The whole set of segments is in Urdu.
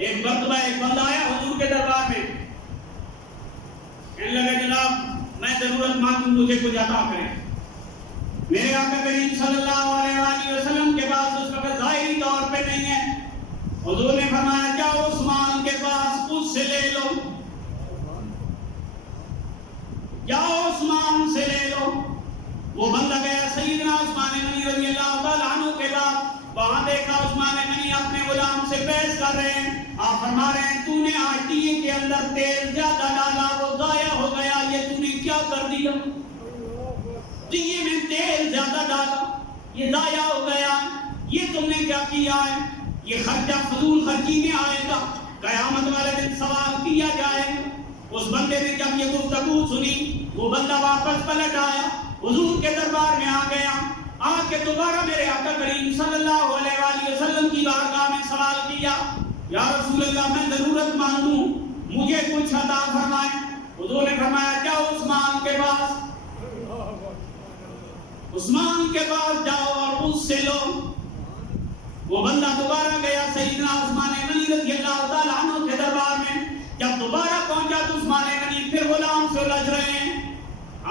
ایک مرتبہ ایک بندہ آیا حضور کے دربار میں، کہنے لگا جناب میں ضرورت مند ہوں، مجھے کچھ عطا کریں۔ میرے آقا کریم صلی اللہ علیہ وآلہ وسلم کے پاس اس وقت ظاہری طور پہ نہیں ہے۔ حضور نے فرمایا جاؤ عثمان کے پاس، اس سے لے لو، جاؤ عثمان سے لے لو۔ وہ بندہ گیا سیدنا عثمان غنی رضی اللہ تعالیٰ عنہ کے بعد، وہاں دیکھا عثمان غنی اپنے غلام سے بحث کر رہے ہیں۔ آپ فرما رہے ہیں تو نے آج دیے کے اندر تیل زیادہ ڈالا، وہ ضائع ہو گیا، یہ تو نے کیا کر دیا؟ دیے میں تیل زیادہ ڈالا، یہ ضائع ہو گیا، یہ تم نے کیا کیا ہے؟ یہ خرچہ فضول خرچی میں آئے گا، قیامت والے دن سوال کیا جائے گا۔ اس بندے نے جب یہ گفتگو سنی، وہ بندہ واپس پلٹ آیا، حضور کے دربار میں آ گیا، آ کے دوبارہ میرے آقا کریم صلی اللہ علیہ وآلہ وسلم کی بارگاہ میں سوال کیا، یا رسول اللہ میں ضرورت مند ہوں، مجھے کچھ عطا فرمائیں۔ حضور نے فرمایا جاؤ عثمان کے پاس، عثمان کے پاس جاؤ اور اس سے لو۔ وہ بندہ دوبارہ گیا سیدنا عثمان غنی رضی اللہ تعالیٰ عنہ کے دربار میں، جب دوبارہ پہنچا تو عثمان غنی پھر غلام سے الجھ رہے ہیں۔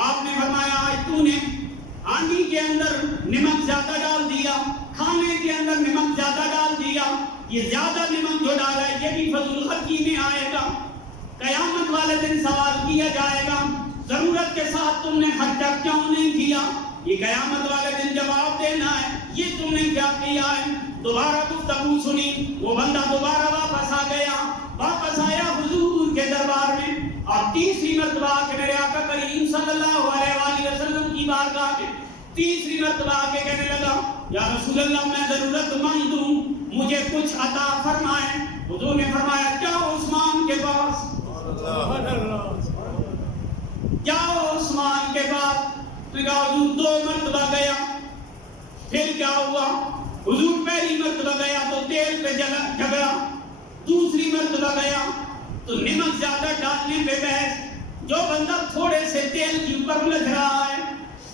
آپ نے فرمایا آج تو نے آنی کے اندر نمک زیادہ ڈال دیا، کھانے کے اندر نمک زیادہ ڈال دیا، یہ زیادہ نمک جو ڈالا ہے یہ بھی فضول خرچی میں آئے گا، قیامت والے دن سوال کیا جائے گا، ضرورت کے ساتھ تم نے خرچہ کیوں نہیں کیا؟ یہ قیامت والے دن جواب دینا ہے، یہ تم نے کیا کیا ہے؟ دوبارہ گفتگو سنی، وہ بندہ دوبارہ واپس آ گیا، واپس آیا حضور کے دربار میں، اور تیسری مرتبہ کہ میرے آقا کریم صلی اللہ علیہ وآلہ وسلم کی بارگاہ میں تیسری مرتبہ آگے کہنے لگا یا رسول اللہ میں ضرورت مند ہوں، مجھے کچھ عطا فرمائیں۔ حضور نے فرمایا جاؤ عثمان کے پاس، جاؤ عثمان کے پاس۔ تو کہا حضور دو مرتبہ گیا، پھر کیا ہوا؟ حضور پہلی مرتبہ گیا تو تیل پہ جھگڑا، دوسری مرتبہ گیا تو نمک زیادہ ڈالنے پہ بحث۔ جو بندہ تھوڑے سے تیل کے اوپر الجھ رہا ہے،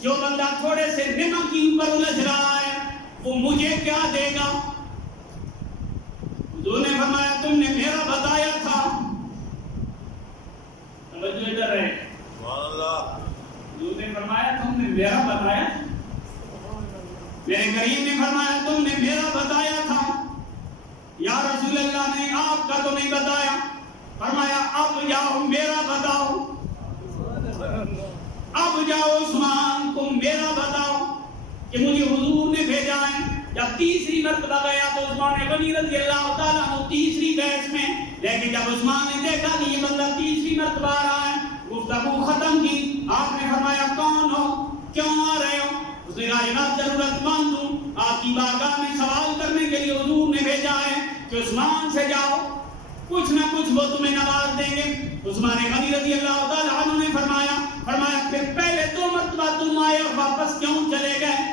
جو بندہ تھوڑے سے نمک کے اوپر الجھ رہا ہے، وہ مجھے کیا دے گا؟ حضور نے فرمایا تم نے میرا بتایا تھا، توجہ ادھر ہے، حضور نے فرمایا تم نے میرا بتایا، میرے کریم نے فرمایا تم نے میرا بتایا تھا۔ یا رسول اللہ نے آپ کا تو نہیں بتایا۔ فرمایا اب جاؤ میرا بتاؤ، اب جاؤ عثمان تم میرا بتاؤ کہ مجھے حضور نے بھیجا ہے۔ جب تیسری مرتبہ گیا تو عثمان غنی رضی اللہ تعالیٰ عنہ تیسری بحث میں، لیکن جب عثمان نے دیکھا کہ یہ بندہ تیسری مرتبہ آ رہا ہے، گفتگو ختم کی۔ آپ نے فرمایا کون ہو، کیوں آ رہے ہو؟ اس نے کہا جناب ضرورت مند ہوں، آپ کی بارگاہ میں سوال کرنے کے لیے حضور نے بھیجا ہے کہ عثمان سے جاؤ، کچھ نہ کچھ وہ تمہیں نواز دیں گے۔ عثمان غنی رضی اللہ تعالیٰ عنہ نے فرمایا پھر پہلے دو مرتبہ تم آئے اور واپس کیوں چلے گئے؟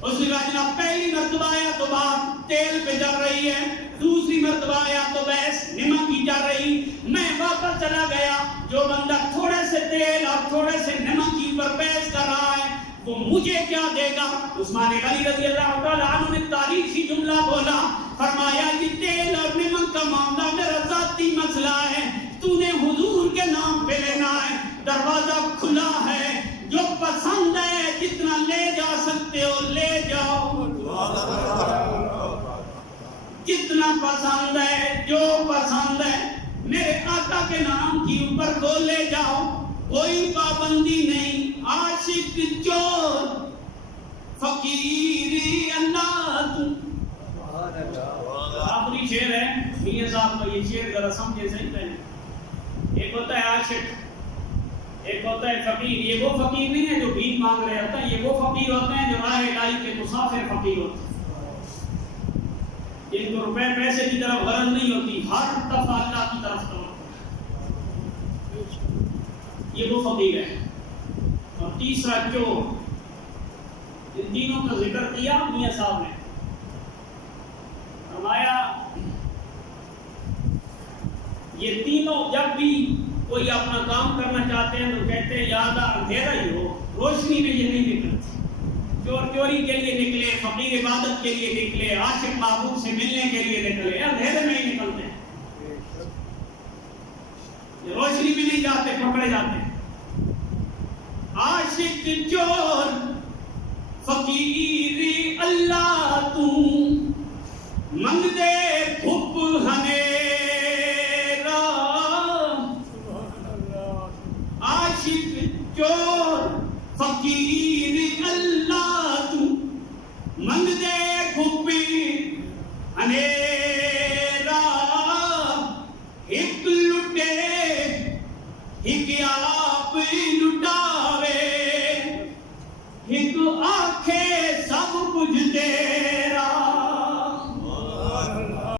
اس نے کہا جناب پہلی مرتبہ آیا تو بات تیل پہ چل رہی ہے، دوسری مرتبہ آیا تو بحث نمک کی چل رہی، میں واپس چلا گیا۔ جو بندہ تھوڑے سے تیل اور تھوڑے سے نمک کی پر بحث کر رہا ہے وہ مجھے کیا دے گا؟ عثمان غنی رضی اللہ تعالیٰ عنہ نے تاریخی جملہ بولا، فرمایا یہ تیل اور نمک کا معاملہ میرا ذاتی مسئلہ ہے، تو نے حضور کے نام پہ لینا ہے، دروازہ کھلا ہے، جو پسند ہے جتنا لے جا سکتے ہو لے جاؤ، جتنا پسند ہے جو پسند ہے میرے آقا کے نام کی اوپر کو لے جاؤ، کوئی پابندی نہیں۔ عاشق چور فقیری اللہ آخری شعر ہے میاں صاحب کا، یہ شعر ذرا سمجھے صحیح پہلے۔ ایک ہوتا ہے عاشق، ایک ہوتا ہے فقیر۔ یہ وہ فقیر نہیں ہے جو بھیک مانگ رہے ہوتا ہے، یہ وہ فقیر ہوتے ہیں جو راہ الہی کے مسافر فقیر ہوتے ہیں، ان کو روپے پیسے کی طرف غرض نہیں ہوتی، ہر دفعہ اللہ کی طرف توجہ، یہ وہ فقیر ہے۔ اور تیسرا چور، ان تینوں کا ذکر کیا میاں صاحب نے، فرمایا یہ تینوں جب بھی کوئی اپنا کام کرنا چاہتے ہیں تو کہتے ہیں یا اللہ اندھیرا ہی ہو، روشنی میں یہ نہیں نکلتے۔ چور چوری کے لیے نکلے، فقیر عبادت کے لیے نکلے، عاشق محبوب سے ملنے کے لیے نکلے، اندھیرے میں ہی نکلتے ہیں۔ معاشرے میں نہیں جاتے, پکڑے جاتے. عاشق چور فقیر اللہ تو منگ دے بھوپ ہنیرا. عاشق چور فقیر اللہ تو منگ دے بھوپ ہنیرا. ایک لٹے ایک